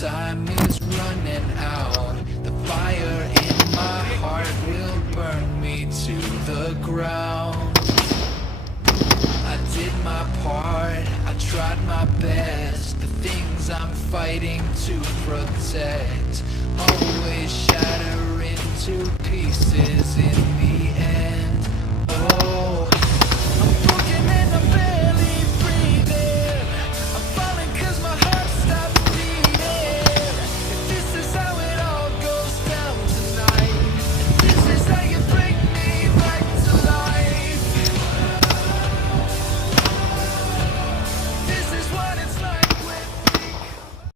time is running out. The fire in my heart will burn me to the ground. I did my part, I tried my best. The things I'm fighting to protect always shatter into pieces in the end.